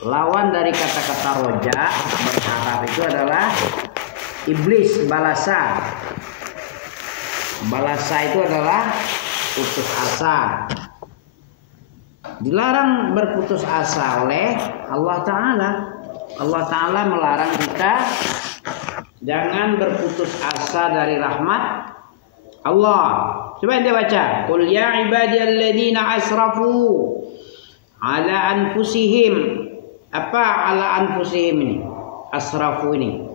Lawan dari kata-kata roja berharap itu adalah iblis, balasa. Balasa itu adalah putus asa. Dilarang berputus asa oleh Allah Ta'ala. Allah Ta'ala melarang kita jangan berputus asa dari rahmat Allah. Coba anda baca. Qul ya ibadiyalladzina asrafu ala anfusihim. Apa ala anfusihim ini? Asrafu ini.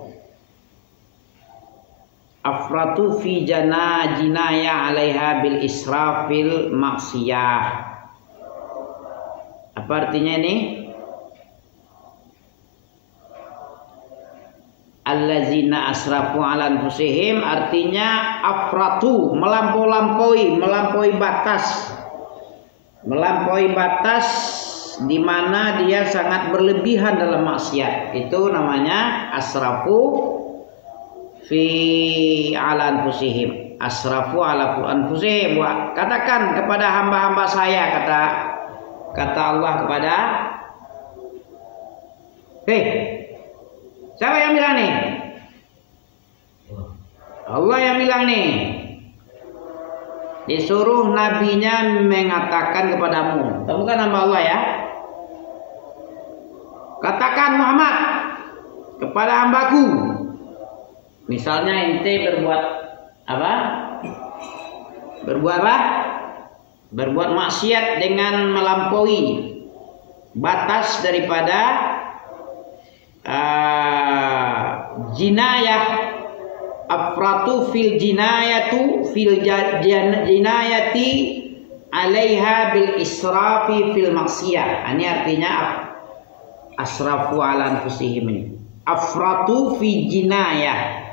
Afratu fi jinaya alaiha bil israfil maksiyah. Apa artinya ini? Allazina asrafu ala anfusihim artinya afratu, melampaui batas. Melampaui batas di mana dia sangat berlebihan dalam maksiat. Itu namanya asrafu fi ala anfusihim. Asrafu ala anfusihim. Katakan kepada hamba-hamba saya, kata Allah kepada siapa yang bilang nih? Allah yang bilang nih. Disuruh nabinya mengatakan kepadamu. Kamu kan hamba Allah ya. Katakan Muhammad kepada hambaku. Misalnya ente berbuat apa? Berbuat maksiat dengan melampaui batas daripada jinayah. Afratu fil jinayati alaiha bil israfi fil maksiyah. Ini artinya asrafu ala anfusihim ini. Afratu fi jinayah,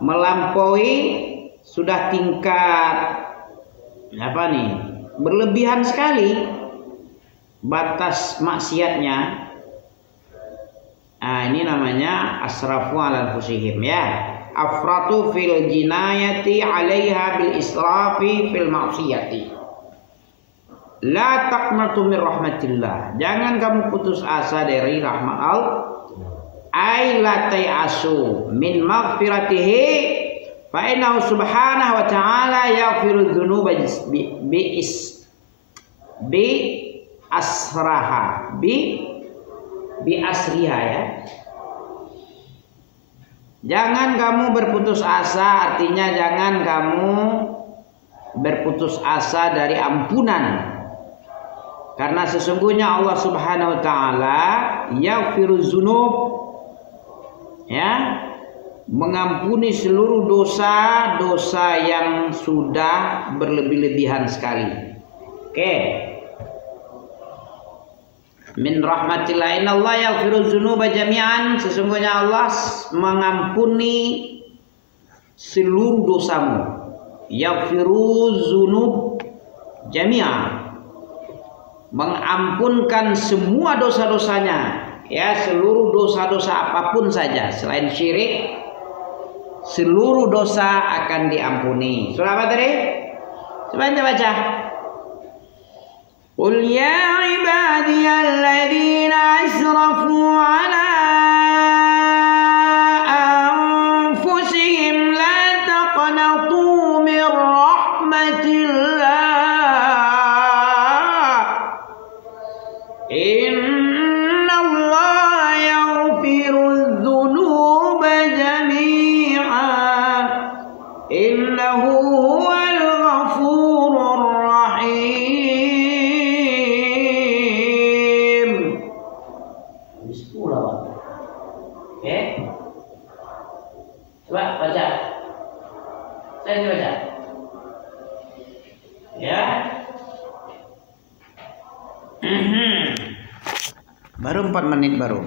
melampaui sudah tingkat apa nih, berlebihan sekali batas maksiatnya. Nah, ini namanya asrafu ala anfusihim ya. Afratu fil jinayati alaiha bil israfi fil maksiyati. La taqnatu min rahmatillah. Jangan kamu putus asa dari rahmat Allah. Ai la tayasu min maghfiratihi fa innahu subhanahu wa ta'ala yaghfiru dzunuba bi asriha ya. Jangan kamu berputus asa, artinya jangan kamu berputus asa dari ampunan. Karena sesungguhnya Allah Subhanahu wa taala yaghfiru dzunub, ya, mengampuni seluruh dosa-dosa yang sudah berlebih-lebihan sekali. Oke. Min rahmatillah innallaha yaghfiru dzunuba jami'an. Sesungguhnya Allah mengampuni seluruh dosamu. Yaghfiru dzunub jami'an. Mengampunkan semua dosa-dosanya, ya, seluruh dosa-dosa apapun saja selain syirik, seluruh dosa akan diampuni. Surah apa tadi? Coba kita baca. Qul ya ibadiyalladzina asrafu ala anfusihim la taqnatu min rahmatillah innallaha yaghfiru dzunuba jami'an innahu huwal ghafurur rahim. Oke, coba baca. Saya baca. Ya. Baru 4 menit baru.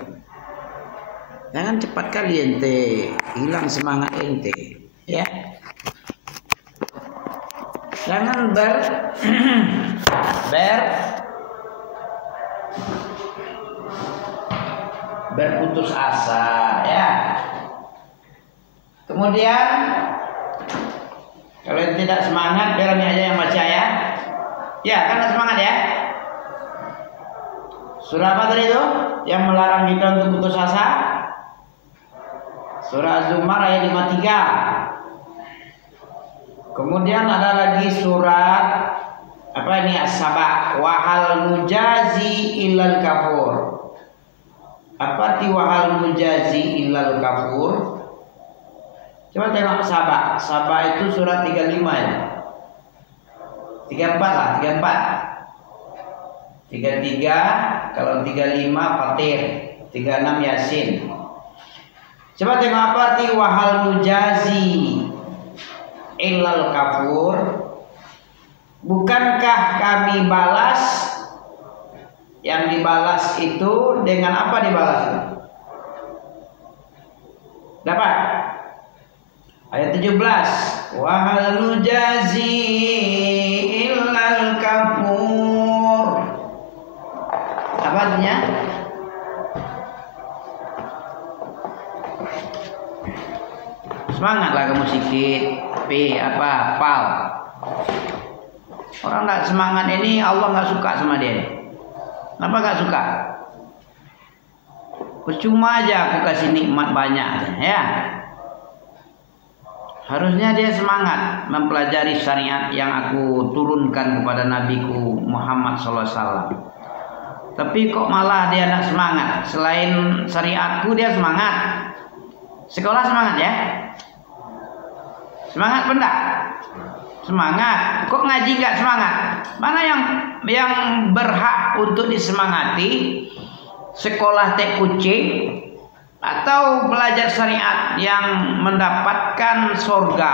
Jangan cepat kali ente, hilang semangat ente, ya. Jangan berputus asa, ya. Kemudian kalau tidak semangat, biar ini aja yang baca ya. Ya, kan semangat ya. Surah apa tadi itu yang melarang kita untuk putus asa? Surah Az-Zumar ayat 53. Kemudian ada lagi surat apa ini, As-Saba, wahal mujazi illal kafur. Apa ti wahal mujazi illal kafur? Coba tengok Saba. Saba itu surat 35 ya. 34 lah, 34. 33, kalau 35 Fatir, 36 Yasin. Coba tengok apa arti wahal mujazi illal kafur. Bukankah kami balas? Yang dibalas itu dengan apa dibalas? Dapat ayat 17, wahal mujazi illal kafur. Apa artinya? Semangatlah kamu sikit. P apa? Pal. Orang tak semangat ini Allah nggak suka sama dia. Kenapa nggak suka? Percuma aja aku kasih nikmat banyak, ya. Harusnya dia semangat mempelajari syariat yang aku turunkan kepada nabiku Muhammad SAW. Tapi kok malah dia tidak semangat. Selain syariatku dia semangat. Sekolah semangat ya? Semangat benda? Semangat. Kok ngaji nggak semangat? Mana yang berhak untuk disemangati? Sekolah tek kucing atau belajar syariat yang mendapatkan surga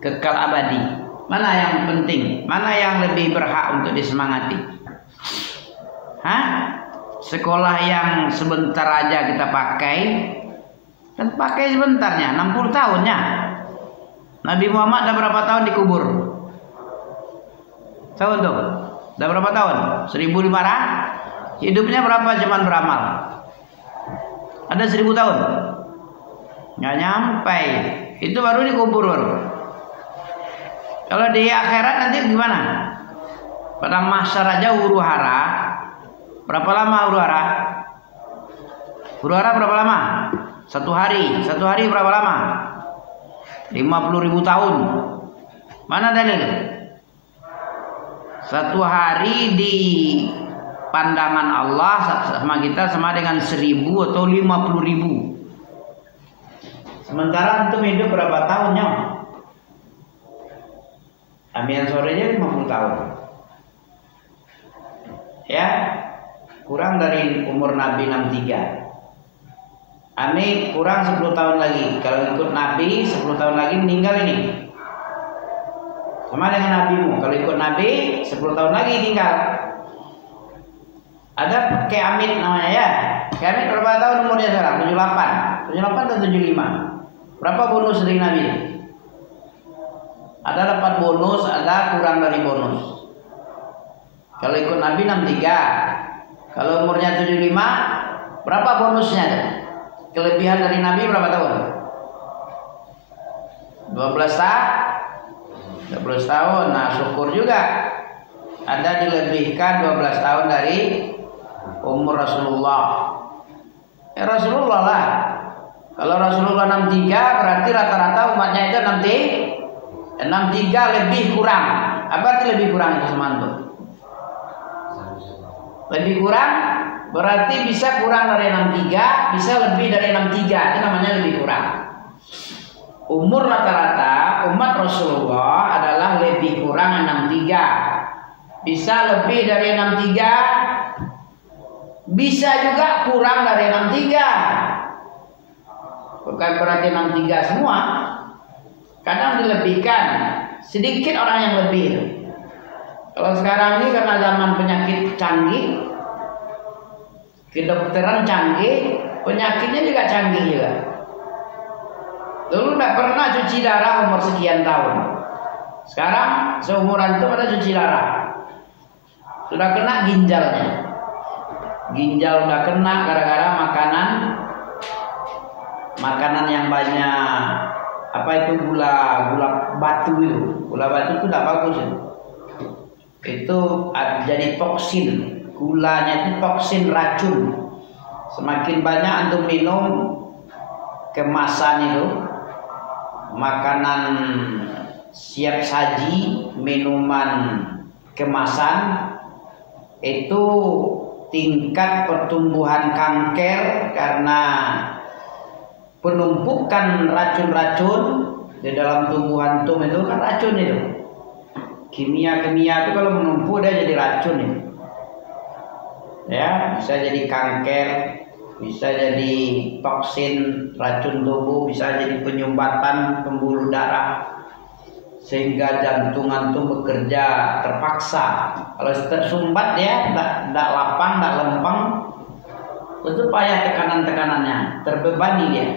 kekal abadi? Mana yang penting? Mana yang lebih berhak untuk disemangati? Hah? Sekolah yang sebentar aja kita pakai, dan pakai sebentarnya 60 tahunnya. Nabi Muhammad dah berapa tahun dikubur? Tahu tuh? Dah berapa tahun? 1500. Hidupnya berapa zaman beramal? Ada 1000 tahun? Nggak nyampe. Itu baru dikubur baru. Kalau di akhirat nanti gimana? Pada mahsyar aja huru hara. Berapa lama huru hara? Huru hara berapa lama? 1 hari. 1 hari berapa lama? 50.000 tahun. Mana dalil? 1 hari di pandangan Allah sama kita sama dengan 1000 atau 50.000. Sementara antum hidup berapa tahunnya? Ambian sorenya 50 tahun. Ya, kurang dari umur Nabi 63. Ami kurang 10 tahun lagi. Kalau ikut Nabi 10 tahun lagi meninggal ini. Sama dengan nabimu. Kalau ikut Nabi 10 tahun lagi tinggal. Ada kayak Amit namanya ya. Kayak Amit berapa tahun umurnya sekarang? 78. 78 atau 75. Berapa bonus dari Nabi? Ada dapat bonus, ada kurang dari bonus. Kalau ikut Nabi 63. Kalau umurnya 75, berapa bonusnya? Kelebihan dari Nabi berapa tahun? 12 tahun. Nah, syukur juga ada dilebihkan 12 tahun dari umur Rasulullah. Ya Rasulullah lah. Kalau Rasulullah 63 berarti rata-rata umatnya itu 63 lebih kurang. Apa arti lebih kurang itu semantu? Lebih kurang berarti bisa kurang dari 63, bisa lebih dari 63. Itu namanya lebih kurang. Umur rata-rata umat Rasulullah adalah lebih kurang 63. Bisa lebih dari 63, bisa juga kurang dari 63. Bukan berarti 63 semua. Kadang dilebihkan. Sedikit orang yang lebih. Kalau sekarang ini karena zaman penyakit canggih, kedokteran canggih, penyakitnya juga canggih juga. Dulu tidak pernah cuci darah umur sekian tahun. Sekarang seumuran itu pada cuci darah. Sudah kena ginjalnya. Ginjal udah kena gara-gara makanan yang banyak. Apa itu gula batu itu? Gula batu itu tidak bagus itu. Itu jadi toksin. gulanya itu toksin racun. Semakin banyak antum minum kemasan itu, makanan siap saji, minuman kemasan, itu tingkat pertumbuhan kanker karena penumpukan racun-racun di dalam tubuh antum itu kan racun itu. Kimia-kimia itu kalau menumpuk dia jadi racun itu. Ya, bisa jadi kanker, bisa jadi toksin racun tubuh, bisa jadi penyumbatan pembuluh darah sehingga jantung antum bekerja terpaksa. Kalau tersumbat ya, tidak lapang, tidak lempeng, itu payah tekanan-tekanannya, terbebani dia.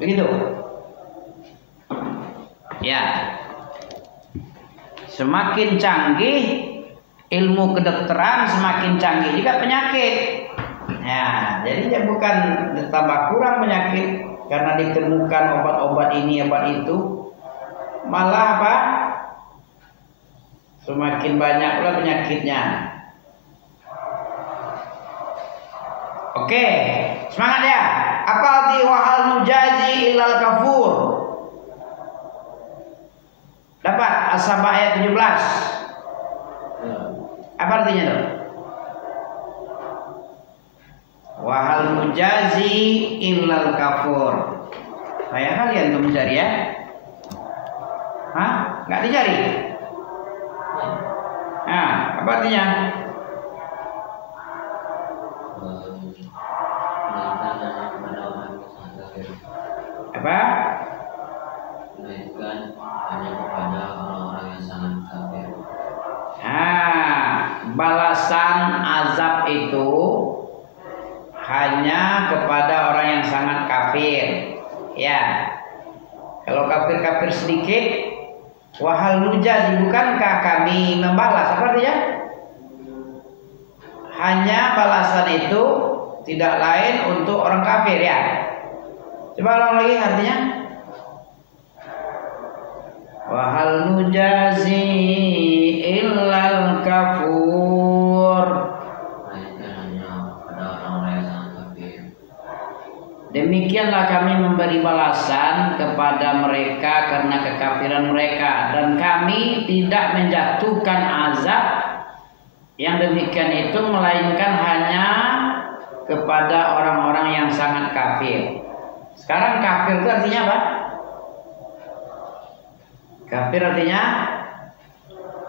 Begitu. Ya. Semakin canggih ilmu kedokteran, semakin canggih juga penyakit. Ya, jadi dia bukan tambah kurang penyakit karena ditemukan obat-obat ini, obat itu. Malah apa? Semakin banyak pula penyakitnya. Oke, semangat ya. Apa arti wahal mujazi illal kafur? Dapat As-Sabah ayat 17. Apa artinya tuh? Wahal mujazi illal kafur. Kayak kalian tuh mencari ya? Hah? Nggak dicari? Nah, apa artinya? Apa? Melainkan hanya kepada orang-orang yang sangat kafir. Nah, balasan azab itu hanya kepada orang yang sangat kafir. Ya, kalau kafir-kafir sedikit, wahal nujazi, bukankah kami membalas? Apa artinya? Hanya balasan itu tidak lain untuk orang kafir ya. Coba ulang lagi artinya. Wahal nujazi illal kafur. Demikianlah kami memberi balasan kepada mereka karena kekafiran mereka, dan kami tidak menjatuhkan azab yang demikian itu melainkan hanya kepada orang-orang yang sangat kafir. Sekarang kafir itu artinya apa? Kafir artinya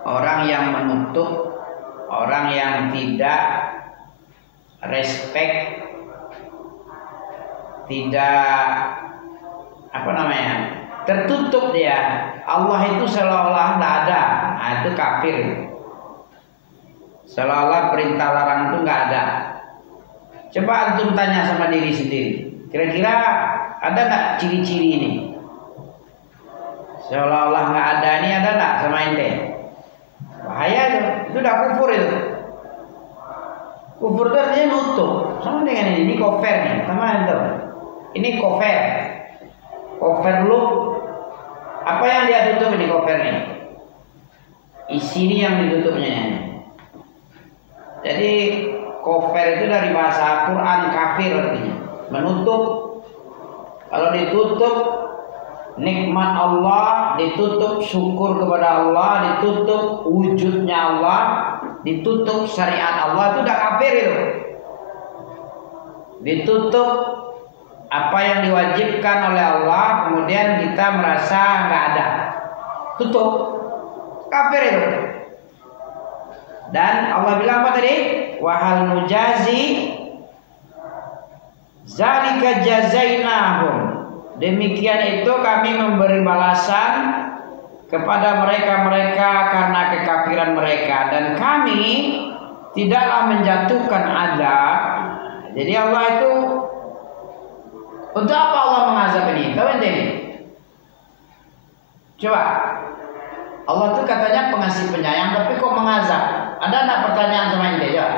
orang yang menutup, orang yang tidak respect, tidak tertutup dia. Allah itu seolah-olah tidak ada. Nah, itu kafir. Seolah-olah perintah larang itu nggak ada. Coba antum tanya sama diri sendiri. Kira-kira ada nggak ciri-ciri ini? Seolah-olah nggak ada, ini ada nggak sama ente? Bahaya itu udah kufur itu. Kufur itu artinya nutup. Sama dengan ini kafir nih, sama itu. Ini kafir. Kafir lu. Apa yang dia tutup ini kafir nih? Isi ini yang ditutupnya. Jadi kafir itu dari bahasa Quran kafir artinya menutup. Kalau ditutup nikmat Allah, ditutup syukur kepada Allah, ditutup wujudnya Allah, ditutup syariat Allah, itu udah kafir itu. Ditutup apa yang diwajibkan oleh Allah, kemudian kita merasa nggak ada, tutup, kafir itu. Dan Allah bilang apa tadi? Wahal mujazi zalika jazainahum. Demikian itu kami memberi balasan kepada mereka-mereka karena kekafiran mereka, dan kami tidaklah menjatuhkan azab. Jadi Allah itu, untuk apa Allah mengazab ini? Tahu ente ini? Coba, Allah itu katanya pengasih penyayang, tapi kok mengazab? Ada enggak pertanyaan sama ente? Coba.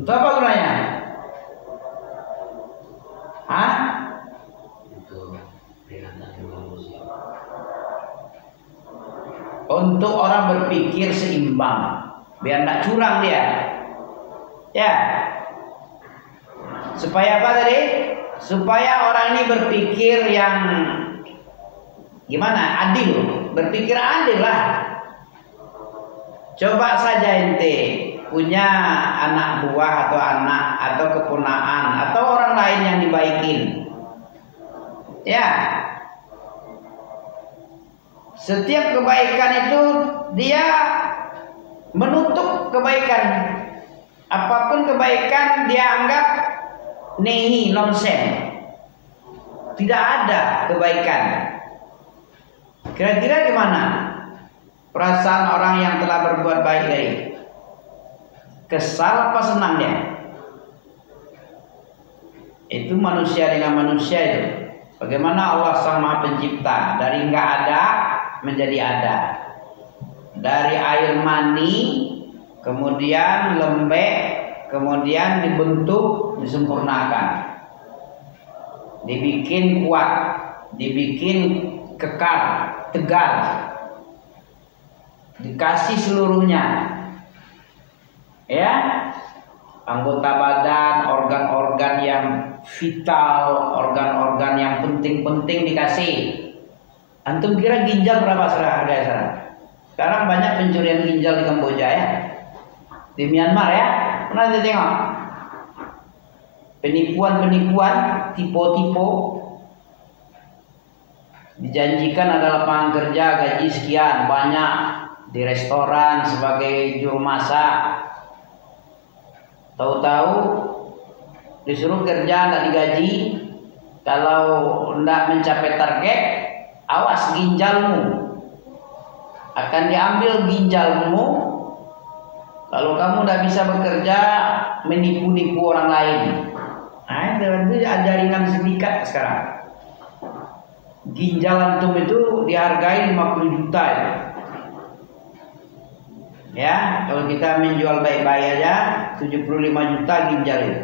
Untuk apa gunanya? Hah? Untuk orang berpikir seimbang. biar tidak curang dia. Ya. Supaya apa tadi? Supaya orang ini berpikir yang gimana? Adil. Berpikir adil lah. Coba saja ente punya anak buah atau anak atau keponaan atau orang lain yang dibaikin. Ya. Setiap kebaikan itu dia menutup kebaikan. Apapun kebaikan dia anggap nehi, nonsen. Tidak ada kebaikan. Kira-kira gimana perasaan orang yang telah berbuat baik tadi? Kesal apa senang dia? Itu manusia dengan manusia itu. Bagaimana Allah Sang Maha Pencipta dari enggak ada menjadi ada. Dari air mani kemudian lembek, kemudian dibentuk, disempurnakan, dibikin kuat, dibikin kekal, tegar, dikasih seluruhnya, ya, anggota badan, organ-organ yang vital, organ-organ yang penting-penting dikasih. Antum kira ginjal berapa harga sekarang? Sekarang banyak pencurian ginjal di Kamboja ya, di Myanmar ya, pernah tengok penipuan-penipuan, tipu-tipu. Dijanjikan ada lapangan kerja gaji sekian banyak di restoran sebagai juru masak, tahu-tahu disuruh kerja tidak digaji. Kalau tidak mencapai target, awas ginjalmu akan diambil ginjalmu. Kalau kamu tidak bisa bekerja, menipu-nipu orang lain. Nah, itu jaringan sindikat sekarang. Ginjal antum itu dihargai 50 juta itu. Ya, kalau kita menjual baik-baik aja 75 juta ginjal itu.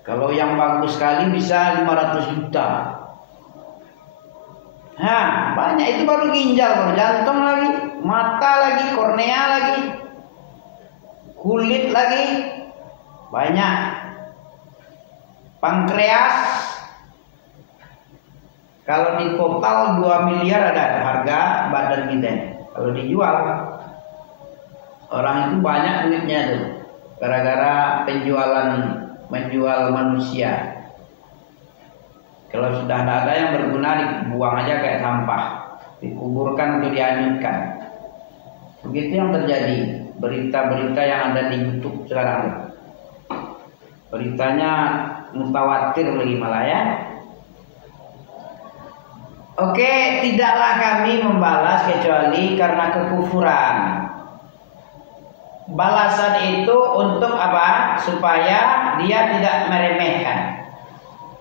Kalau yang bagus sekali bisa 500 juta. Nah, banyak itu baru ginjal, baru jantung lagi, mata lagi, kornea lagi, kulit lagi, banyak. Pankreas, kalau di total 2 miliar ada harga badan kita. Kalau dijual, orang itu banyak duitnya tuh, gara-gara menjual manusia. Kalau sudah tidak ada yang berguna, dibuang aja kayak sampah, dikuburkan atau dihanyutkan. Begitu yang terjadi. Berita-berita yang ada di YouTube sekarang, beritanya mutawatir lagi malah ya. Oke, tidaklah kami membalas kecuali karena kekufuran. Balasan itu untuk apa? Supaya dia tidak meremehkan.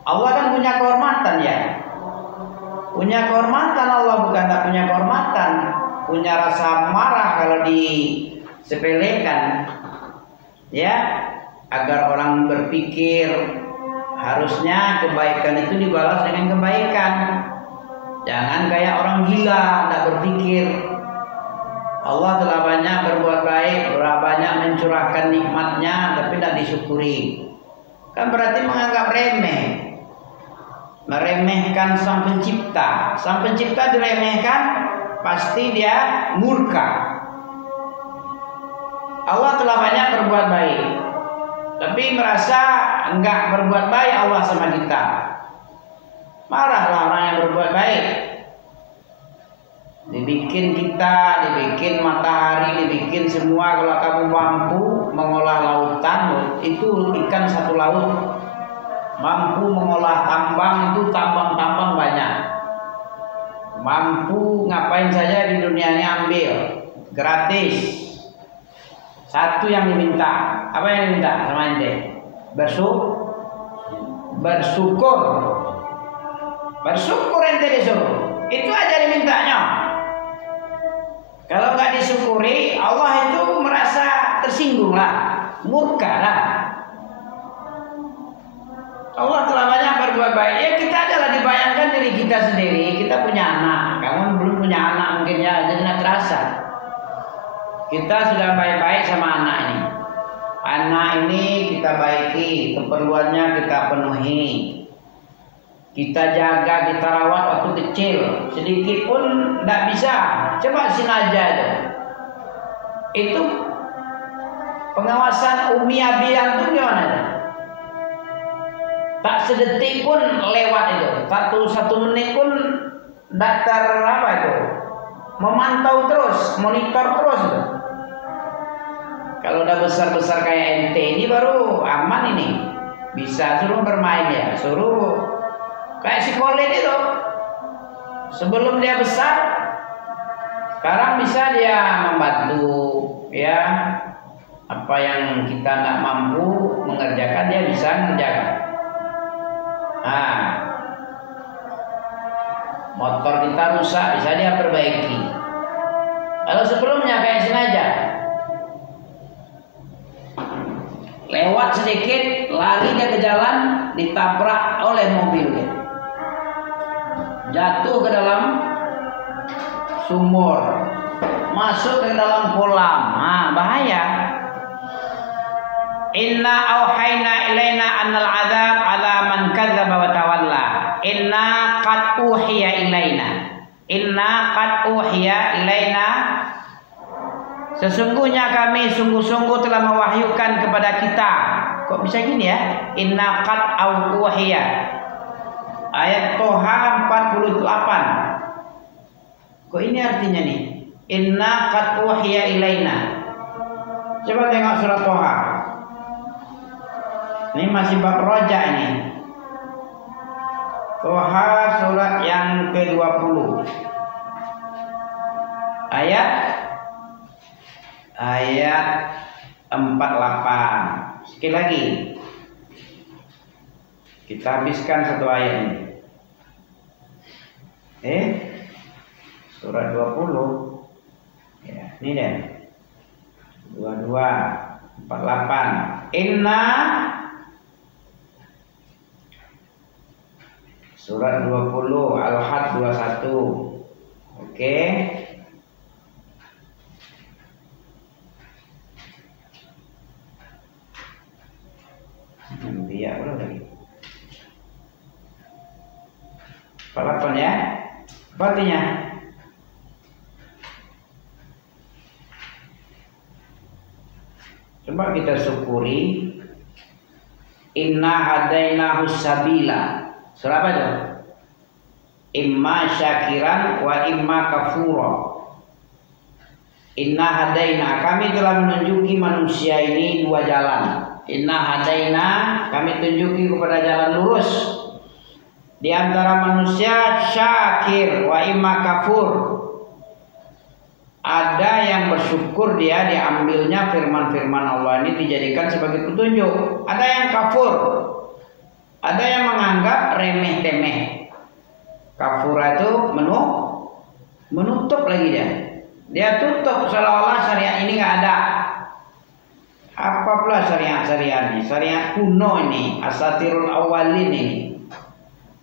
Allah kan punya kehormatan ya. Punya kehormatan Allah, bukan tak punya kehormatan. Punya rasa marah kalau disepelekan. Ya, agar orang berpikir harusnya kebaikan itu dibalas dengan kebaikan. Jangan kayak orang gila, tidak berpikir. Allah telah banyak berbuat baik, telah banyak mencurahkan nikmatnya, tapi tidak disyukuri. Kan berarti menganggap remeh, meremehkan Sang Pencipta. Sang Pencipta diremehkan, pasti dia murka. Allah telah banyak berbuat baik, tapi merasa enggak berbuat baik Allah sama kita. Marahlah orang yang berbuat baik. Dibikin kita, dibikin matahari, dibikin semua. Kalau kamu mampu mengolah lautan, itu ikan satu laut. Mampu mengolah tambang, itu tambang-tambang banyak. Mampu ngapain saja di dunia ini ambil, gratis. Satu yang diminta, apa yang diminta sama ente? Bersyukur. Bersyukur ente disuruh. Itu aja dimintanya. Kalau nggak disyukuri, Allah itu merasa tersinggung lah, murka lah. Allah telah banyak berbuat baik. Ya kita adalah dibayangkan diri kita sendiri. Kita punya anak. Kamu belum punya anak mungkin ya, jadi nggak terasa. Kita sudah baik-baik sama anak ini. Anak ini kita baiki, keperluannya kita penuhi. Kita jaga, kita rawat waktu kecil. Sedikit pun tidak bisa. Coba sinaja itu. Itu pengawasan umi abian itu gimana? Tak sedetik pun lewat itu. Satu menit pun daftar apa itu? Memantau terus, monitor terus itu. Kalau udah besar-besar kayak ente ini baru aman ini. Bisa suruh bermain ya, suruh kayak si Kolin itu. Sebelum dia besar, sekarang bisa dia membantu ya. Apa yang kita nggak mampu mengerjakan dia bisa mengerjakan. Nah, motor kita rusak bisa dia perbaiki. Kalau sebelumnya kayak sini aja. Lewat sedikit, lari dia ke jalan, ditabrak oleh mobil dia. Jatuh ke dalam sumur, masuk ke dalam kolam. Nah, bahaya. Inna auhayna ilaina annal azab ala man kadzdzaba wa tawalla. Inna qad uhiya ilaina. Inna qad uhiya ilaina. Sesungguhnya kami sungguh-sungguh telah mewahyukan kepada kita. Kok bisa gini ya? Inna qad uhiya. Ayat Toha 48. Kok ini artinya nih? Inna qad uhiya ilaina. Coba tengok surat Toha. Ini masih bab roja ini. Toha surat yang ke-20. Ayat 48. Sekali lagi. Kita habiskan satu ayat ini. Surat 20. Ya, ini deh. 22 48. Inna surat 20 Al-Had 21. Oke. Biar udah lagi. Palapan ya. Batinya. Coba kita syukuri. Inna hadainahu sabila. Surah apa itu? Imma syakiran wa imma kafura. Inna hadaina, kami telah menunjuki manusia ini dua jalan. Inna hadaina, kami tunjuki kepada jalan lurus. Di antara manusia syakir wa imma kafur. Ada yang bersyukur dia diambilnya firman-firman Allah ini dijadikan sebagai petunjuk. Ada yang kafur. Ada yang menganggap remeh-temeh. Kafur itu menutup lagi dia. Dia tutup seolah-olah syariat ini nggak ada. Apa pula syariat ini? Syariat kuno ini, asatirul awalin ini.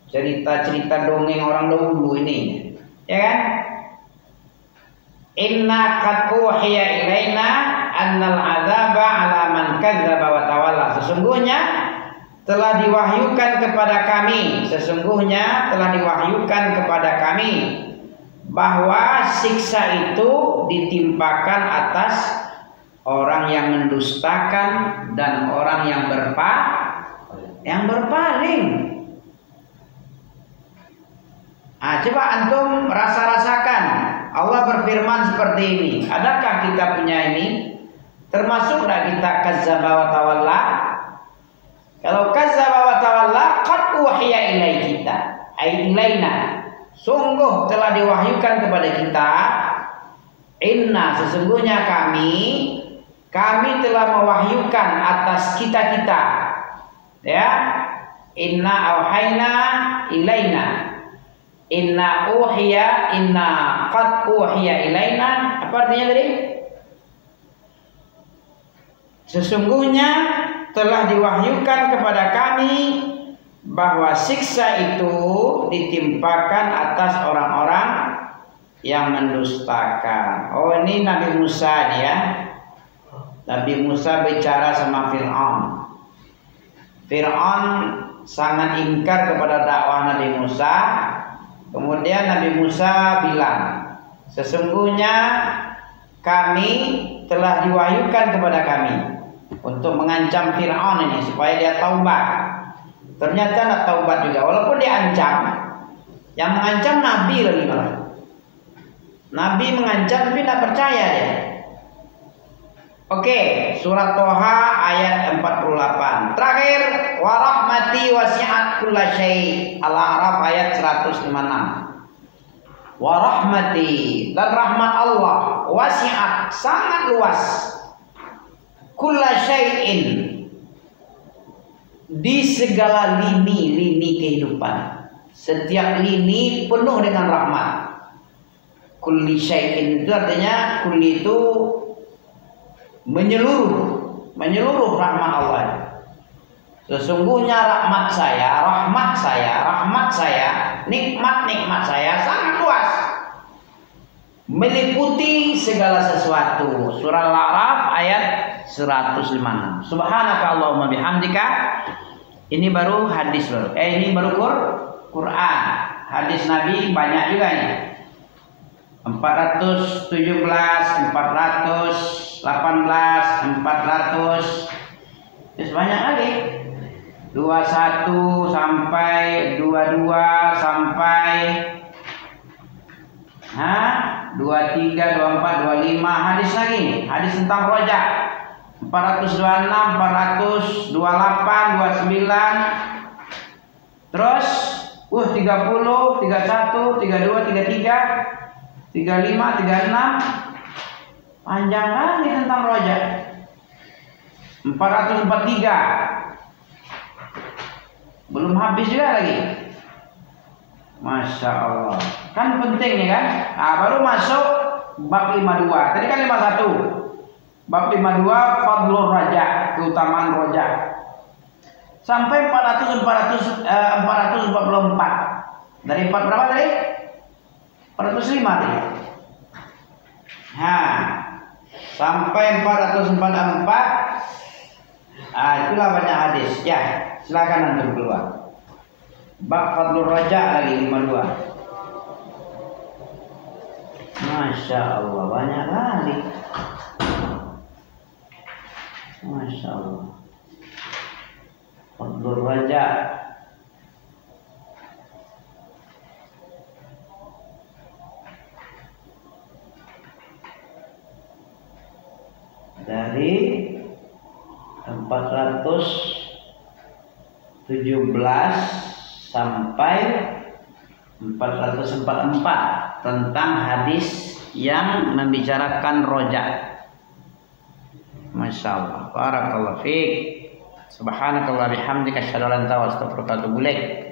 Cerita-cerita dongeng orang dahulu ini. Ya kan? Inna qad uhiya ilaina annal azaba ala man kadzdzaba wa tawalla. Sesungguhnya telah diwahyukan kepada kami, bahwa siksa itu ditimpakan atas orang yang mendustakan dan orang yang berpaling. Coba antum rasakan Allah berfirman seperti ini. Adakah kita punya ini? Termasuk tidak kita kazzaba wa tawalla? Kalau kazzaba wa tawalla qad uhiya ilaina. Sungguh telah diwahyukan kepada kita. Inna, sesungguhnya kami telah mewahyukan atas kita. Ya. Inna auhayna ilaina. Inna qad uhiya ilaina. Apa artinya tadi? Sesungguhnya telah diwahyukan kepada kami bahwa siksa itu ditimpakan atas orang-orang yang mendustakan. Oh, ini Nabi Musa nih ya. Nabi Musa bicara sama Fir'aun. Fir'aun sangat ingkar kepada dakwah Nabi Musa. Kemudian Nabi Musa bilang, sesungguhnya kami telah diwahyukan kepada kami untuk mengancam Fir'aun ini supaya dia taubat. Ternyata tidak taubat juga, walaupun diancam. Yang mengancam Nabi lagi malah. Nabi mengancam tapi tidak percaya dia. Oke, surat Toha ayat 48. Terakhir, wa rahmati wasi'at kulla syai'. Al-A'raf ayat 156. Wa rahmati, dan rahmat Allah wasi'at, sangat luas. Kulla syai'in, di segala lini kehidupan. Setiap lini penuh dengan rahmat. Kulli syai'in itu artinya kulli itu menyeluruh rahmat Allah. Sesungguhnya rahmat saya, nikmat saya sangat luas, meliputi segala sesuatu. Surah Al-A'raf ayat 156. Subhanaka Allahumma bihamdika. Ini baru hadis baru. Ini baru Quran. Hadis Nabi banyak juga nih. 417, 418, 400. Terus banyak lagi. 21 sampai 22 sampai 23, 24, 25 hadis lagi. Hadis tentang rojak. 426, 428, 29. Terus 30, 31, 32, 33, 35, 36. Panjang lagi tentang rojak. 443. Belum habis juga lagi. Masya Allah. Kan penting nih kan. Nah, baru masuk bab 52. Tadi kan 51. Bab 52 fadlur rojak, keutamaan rojak. Sampai 444. Dari 4 berapa tadi? 405 tadi. Nah, sampai 444. Itulah banyak hadis. Ya, silakan antum keluar. Bab fadlur rojak lagi 52. Masya Allah, banyak kali. Masya Allah. Fadlur rojak. Dari 417 sampai 444 tentang hadis yang membicarakan rojak. Masya Allah. Barakallahu fiik. Subhanakallah bihamdika asyhadu an la ilaha illa anta astaghfiruka wa atubu ilaik.